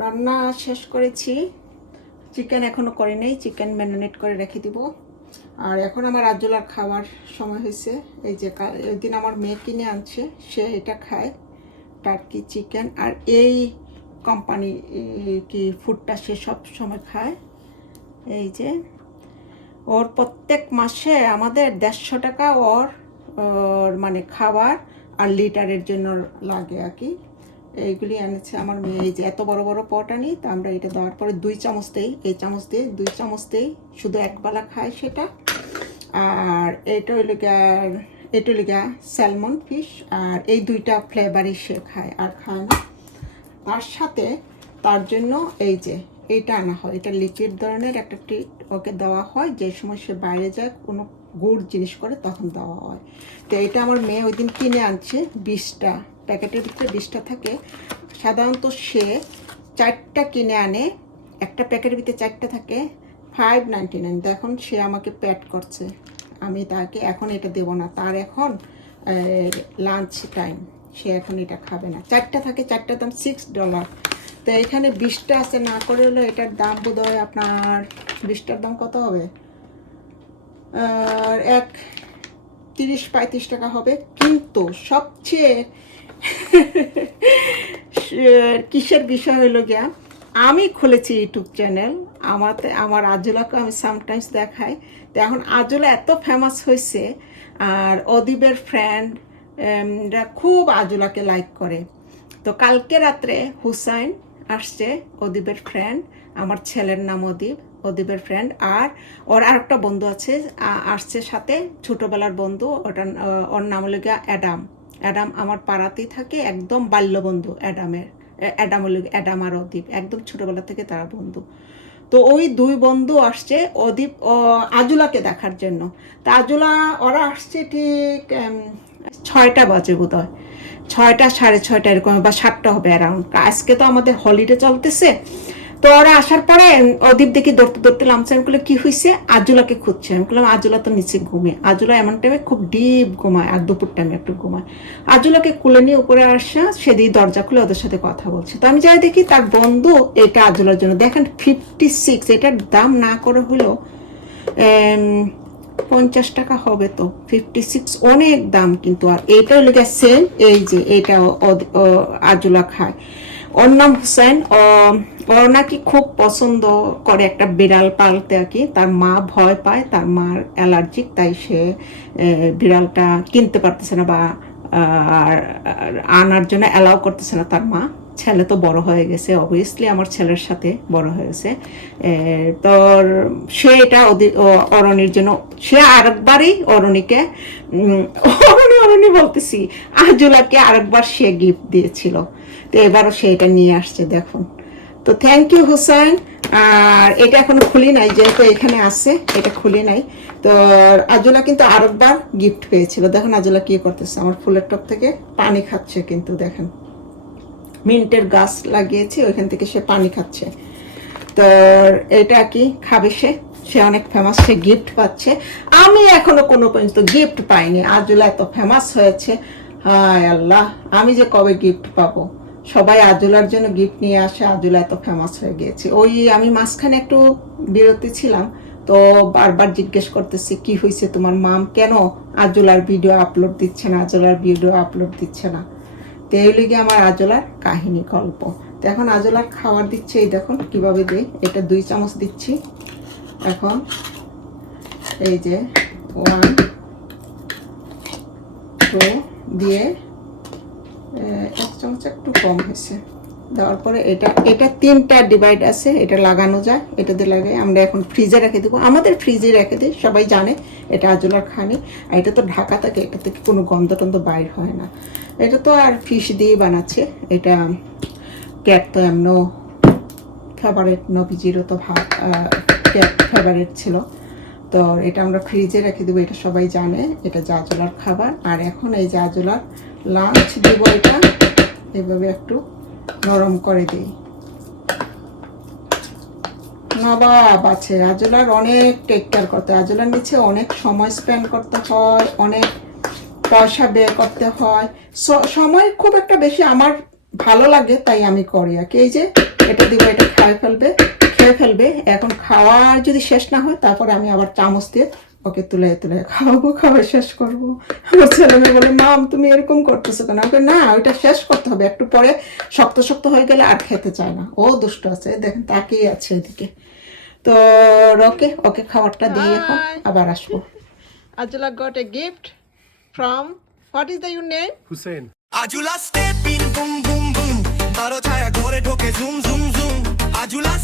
রান্না শেষ করেছি, চিকেন এখনো করে নেই, চিকেন ম্যারিনেট করে রেখে দিব। আর এখন আমার আজলার খাওয়ার সময় হয়েছে। এই যে ওই দিন আমার মেয়ে কিনে আনছে, সে এটা খায়, টার্কি চিকেন। আর এই কোম্পানি কি ফুডটা সে সব সময় খায়। এই যে ওর প্রত্যেক মাসে আমাদের 150 টাকা ওর মানে খাবার আর লিটারের জন্য লাগে আর কি। এইগুলি এনেছে আমার মেয়ে। এই যে এত বড় বড় পট আনি, তা আমরা এটা দেওয়ার পরে 2 চামচ দেই, এই চামচ দিয়ে 2 চামচ দেই, শুধু একবেলা খায় সেটা। আর এটা হইল গিয়া স্যালমন ফিশ, আর এই দুইটা ফ্লেভারই সে খায়, আর খায় না। তার সাথে তার জন্য এই যে এইটা আনা হয়, এটা লিকুইড ধরনের একটা ট্রিট ওকে দেওয়া হয়। যে সময় সে বাইরে যায় কোনো গুড় জিনিস করে তখন দেওয়া হয়। তো এটা আমার মেয়ে ওই দিন কিনে আনছে 20টা, প্যাকেটের ভিতরে 20টা থাকে। সাধারণত সে 4টা কিনে আনে, একটা প্যাকেটের ভিতরে 4টা থাকে, 5.99। এখন সে আমাকে প্যাড করছে, আমি তাকে এখন এটা দেব না, তার এখন লাঞ্চ টাইম, সে এখন এটা খাবে না। 4টা থাকে, 4টার দাম $6। তো এখানে 20টা আছে, না করে হলো এটার দাম বোধ হয় আপনার 20টার দাম কত হবে, 30-35 টাকা হবে। কিন্তু সবচেয়ে কিসের বিষয় হলো গিয়া, আমি খুলেছি ইউটিউব চ্যানেল, আমার আজলাকে আমি সামটাইমস দেখাই। তো এখন আজলা এত ফেমাস হয়েছে, আর অদীপের ফ্রেন্ডরা খুব আজলাকে লাইক করে। তো কালকে রাত্রে হুসাইন আসছে, অদীপের ফ্রেন্ড, আমার ছেলের নাম অদীপের ফ্রেন্ড, আর ওর আরেকটা বন্ধু আছে আসছে সাথে, ছোটোবেলার বন্ধু, ওর নাম হলো গিয়া অ্যাডাম। অ্যাডাম আমার পাড়াতেই থাকে, একদম বাল্যবন্ধু অ্যাডাম আর অদীপ একদম ছোটোবেলা থেকে তারা বন্ধু। তো ওই 2 বন্ধু আসছে অদীপ আজুলাকে দেখার জন্য। তা আজুলা ওরা আসছে ঠিক 6টা বাজে বোধ হয়, 6টা 6:30 এরকম, বা 7টা হবে অ্যারাউন্ড। আজকে তো আমাদের হলিডে চলতেছে। তো ওরা আসার পরে অদীপ দেখি দৌড়তে দৌড়তে নামছে। আমি বললাম কি হয়েছে? আজুলাকে খুঁজছে। আমি বললাম আজুলা তো নিচে ঘুমে। আজুলা এমন টাইমে খুব ডিপ ঘুমায়, আর দুপুর টাইমে একটু ঘুমায়। আজুলাকে কুলে নিয়ে উপরে আসা, সেদিকে দরজা খুলে ওদের সাথে কথা বলছে। তো আমি যাই দেখি তার বন্ধু এটা আজুলার জন্য, দেখেন 56, এটার দাম না করে হলো 50 টাকা হবে। তো 56 অনেক দাম কিন্তু। আর এইটা হলো সেম, এই যে এটা আজুলা খায়। ওর নাম হুসাইন। ওর নাকি খুব পছন্দ করে একটা বিড়াল পালতে আর কি। তার মা ভয় পায়, তার মার অ্যালার্জিক, তাই সে বিড়ালটা কিনতে পারতেছে না বা আনার জন্য অ্যালাউ করতেছে না তার মা। ছেলে তো বড় হয়ে গেছে, অবভিয়াসলি আমার ছেলের সাথে বড় হয়ে গেছে। তোর সে এটা অরণির জন্য, সে আরেকবারই অরণিকে অরণি বলতেছি, আজুলাকে আরেকবার সে গিফট দিয়েছিল। তো এবারও সে এটা নিয়ে আসছে, দেখুন। তো থ্যাংক ইউ হুসাইন। আর এটা এখনো খুলি নাই, যেহেতু এখানে আছে, এটা খুলি নাই। তো আজুলা কিন্তু আরেকবার গিফট পেয়েছিল। দেখুন আজুলা কি করতেছে, আমার ফুলের টপ থেকে পানি খাচ্ছে কিন্তু। দেখেন মিন্টের গাছ লাগিয়েছি, ওইখান থেকে সে পানি খাচ্ছে। তো এটা কি খাবে সে, সে অনেক ফেমাস, সে গিফট পাচ্ছে। আমি এখনো কোনো পর্যন্ত গিফট পাইনি। আজুলা এত ফেমাস হয়েছে, হায় আল্লাহ, আমি যে কবে গিফট পাবো। সবাই আজুলার জন্য গিফট নিয়ে আসে, আজুলা এত ফেমাস হয়ে গিয়েছে। ওই আমি মাঝখানে একটু বিরতি ছিলাম, তো বারবার জিজ্ঞেস করতেছি কি হয়েছে তোমার মাম, কেন আজুলার ভিডিও আপলোড দিচ্ছে না, আজুলার ভিডিও আপলোড দিচ্ছে না। তো এই লেগে আমার আজলার কাহিনী গল্প। তো এখন আজলার খাবার দিচ্ছে, এই দেখুন কিভাবে দেই। এটা 2 চামচ দিচ্ছি এখন। এই যে 1 2 দিয়ে 1 চামচ একটু কম হয়েছে দেওয়ার পরে এটা 3টা ডিভাইড আছে, এটা লাগানো যায়, এটা দিয়ে লাগাই। আমরা এখন ফ্রিজে রেখে দেবো, আমাদের ফ্রিজে রেখে দিই, সবাই জানে এটা আজলার খানি। আর এটা তো ঢাকা থাকে, এটা থেকে কোনো গন্ধ টন্ধ বাইর হয় না। এটা তো আর ফিশ দিয়ে বানাচ্ছে, এটা ক্যাট তো এমনও ফেভারেট, নবীজিরও তো ক্যাট ফেভারেট ছিল। তো এটা আমরা ফ্রিজে রেখে দেবো, এটা সবাই জানে, এটা জাজলার খাবার। আর এখন এই জাজলার লাঞ্চ দিব, এটা এভাবে একটু নরম করে দিই। নবাব আছে আজলার, অনেক টেক কেয়ার করতে হয়, আজলার নিচে অনেক সময় স্পেন্ড করতে হয়, অনেক পয়সা বের করতে হয়। সময় খুব একটা বেশি আমার ভালো লাগে, তাই আমি করি আর কি। এই যে এটা দিব, এটা খেয়ে ফেলবে। এখন খাওয়ার যদি শেষ না হয় তারপরে আমি আবার চামচ দিয়ে ওকে তুলে তুলে খাওয়াবো, খাওয়া শেষ করবো। আমার ছেলে মেয়ে বলে, মাম তুমি এরকম করতেছো কেন? ওকে না, ওইটা শেষ করতে হবে, একটু পরে শক্ত শক্ত হয়ে গেলে আর খেতে চায় না। ও দুষ্ট আছে, দেখেন তাকিয়ে আছে এদিকে। তো ওকে ওকে খাবারটা দিয়ে এখন আবার আসবো। Ajula got a gift from, what is the your name? Hussein. Ajula step in boom boom boom, taro chaya gore ঢোকে zoom zoom zoom. Ajula